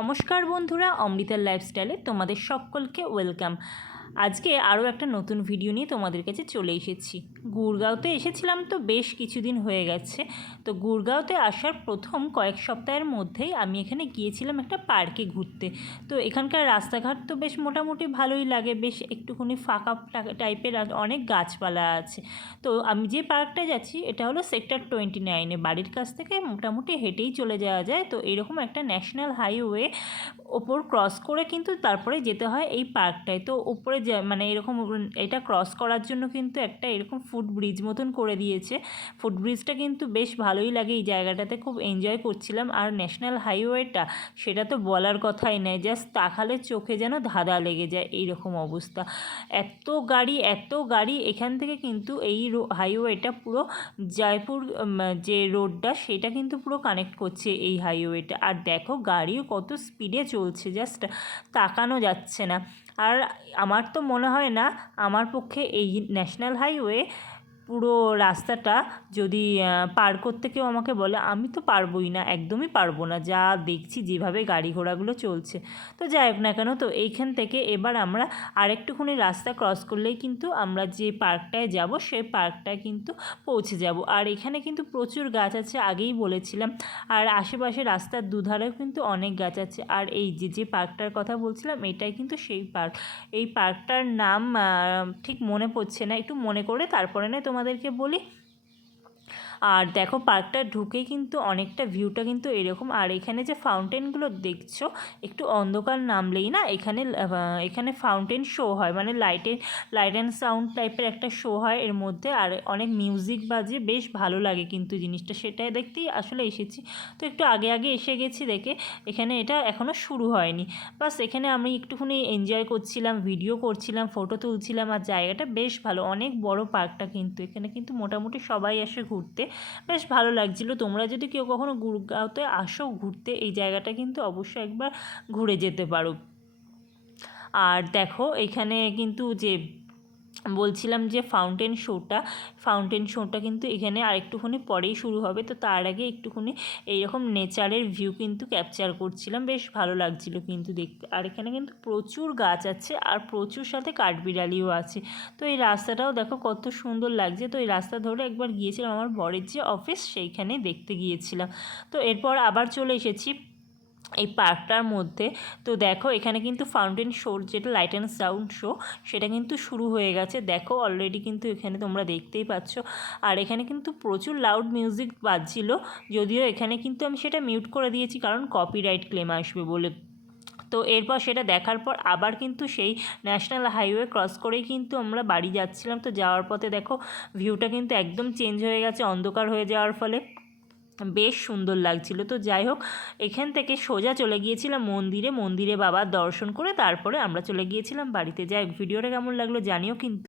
নমস্কার বন্ধুরা, অমৃতার লাইফস্টাইলে তোমাদের সকলকে ওয়েলকাম। আজকে আরও একটা নতুন ভিডিও নিয়ে তোমাদের কাছে চলে এসেছি। গুড়গাঁওতে এসেছিলাম তো বেশ কিছুদিন হয়ে গেছে। তো গুড়গাঁওতে আসার প্রথম কয়েক সপ্তাহের মধ্যেই আমি এখানে গিয়েছিলাম একটা পার্কে ঘুরতে। তো এখানকার রাস্তাঘাট তো বেশ মোটামুটি ভালোই লাগে, বেশ একটুখানি ফাঁকা টাইপের, আর অনেক গাছপালা আছে। তো আমি যে পার্কটায় যাচ্ছি এটা হলো সেক্টর 29-এ। বাড়ির কাছ থেকে মোটামুটি হেঁটেই চলে যাওয়া যায়। তো এরকম একটা ন্যাশনাল হাইওয়ে ওপর ক্রস করে কিন্তু তারপরে যেতে হয় এই পার্কটায়। তো ওপরে মানে এরকম এটা ক্রস করার জন্য কিন্তু একটা এরকম ফুট ব্রিজ মতন করে দিয়েছে। ফুট ব্রিজটা কিন্তু বেশ ভালোই লাগে, এই জায়গাটাতে খুব এনজয় করছিলাম। আর ন্যাশনাল হাইওয়েটা সেটা তো বলার কথাই নেই, জাস্ট তাকালে চোখে যেন ধাঁধা লেগে যায় এইরকম অবস্থা। এত গাড়ি এখান থেকে কিন্তু এই হাইওয়েটা পুরো জয়পুর যে রোডটা সেটা কিন্তু পুরো কানেক্ট করছে এই হাইওয়েটা। আর দেখো গাড়িও কত স্পিডে চলছে, জাস্ট তাকানো যাচ্ছে না। আর আমার তো মনে হয় না আমার পক্ষে এই ন্যাশনাল হাইওয়ে পুরো রাস্তাটা যদি পার করতে কেউ আমাকে বলে, আমি তো পারবোই না, একদমই পারবো না, যা দেখছি যেভাবে গাড়ি ঘোড়াগুলো চলছে। তো যাই হোক না কেন, তো এইখান থেকে এবার আমরা আরেকটুখানি রাস্তা ক্রস করলেই কিন্তু আমরা যে পার্কটায় যাব সেই পার্কটায় কিন্তু পৌঁছে যাব। আর এখানে কিন্তু প্রচুর গাছ আছে, আগেই বলেছিলাম। আর আশেপাশে রাস্তার দুধারেও কিন্তু অনেক গাছ আছে। আর এই যে পার্কটার কথা বলছিলাম এটাই কিন্তু সেই পার্ক। এই পার্কটার নাম ঠিক মনে পড়ছে না, একটু মনে করে তারপরে না তোমাদেরকে বলি। আর দেখো পার্কটা ঢুকেই কিন্তু অনেকটা ভিউটা কিন্তু এরকম। আর এখানে যে ফাউন্টেনগুলো দেখছো, একটু অন্ধকার নামলেই না এখানে ফাউন্টেন শো হয়, মানে লাইট অ্যান্ড সাউন্ড টাইপের একটা শো হয় এর মধ্যে। আর অনেক মিউজিক বাজে, বেশ ভালো লাগে কিন্তু জিনিসটা, সেটাই দেখতেই আসলে এসেছি। তো একটু আগে এসে গেছি দেখে এখানে এটা এখনও শুরু হয়নি। বাস এখানে আমি একটুখানি এনজয় করছিলাম, ভিডিও করছিলাম, ফটো তুলছিলাম। আর জায়গাটা বেশ ভালো, অনেক বড় পার্কটা কিন্তু। এখানে কিন্তু মোটামুটি সবাই আসে ঘুরতে, বেশ ভালো লাগছিলো। তোমরা যদি কেউ কখনো গুড়গাঁওতে আসো ঘুরতে, এই জায়গাটা কিন্তু অবশ্যই একবার ঘুরে যেতে পারো। আর দেখো এখানে কিন্তু যে বলছিলাম যে ফাউন্টেন শোটা কিন্তু এখানে আরেকটুখানি পরেই শুরু হবে। তো তার আগে একটুখানি এইরকম নেচারের ভিউ কিন্তু ক্যাপচার করছিলাম, বেশ ভালো লাগছিল কিন্তু দেখতে। আর এখানে কিন্তু প্রচুর গাছ আছে, আর প্রচুর সাথে কাঠবিড়ালিও আছে। তো এই রাস্তাটাও দেখো কত সুন্দর লাগছে। তো এই রাস্তা ধরে একবার গিয়েছিলাম আমার বরের যে অফিস, সেইখানে দেখতে গিয়েছিলাম। তো এরপর আবার চলে এসেছি এই পার্কটার মধ্যে। তো দেখো এখানে কিন্তু ফাউন্টেন শো, যেটা লাইট অ্যান্ড সাউন্ড শো, সেটা কিন্তু শুরু হয়ে গেছে। দেখো অলরেডি কিন্তু এখানে তোমরা দেখতেই পাচ্ছ। আর এখানে কিন্তু প্রচুর লাউড মিউজিক বাজছিল, যদিও এখানে কিন্তু আমি সেটা মিউট করে দিয়েছি কারণ কপিরাইট ক্লেম আসবে বলে। তো এরপর সেটা দেখার পর আবার কিন্তু সেই ন্যাশনাল হাইওয়ে ক্রস করেই কিন্তু আমরা বাড়ি যাচ্ছিলাম। তো যাওয়ার পথে দেখো ভিউটা কিন্তু একদম চেঞ্জ হয়ে গেছে অন্ধকার হয়ে যাওয়ার ফলে, বেশ সুন্দর লাগছিল। তো যাই হোক, এখান থেকে সোজা চলে গিয়েছিলাম মন্দিরে বাবার দর্শন করে তারপরে আমরা চলে গিয়েছিলাম বাড়িতে। যাই হোক, ভিডিওটা কেমন লাগলো জানিও কিন্তু।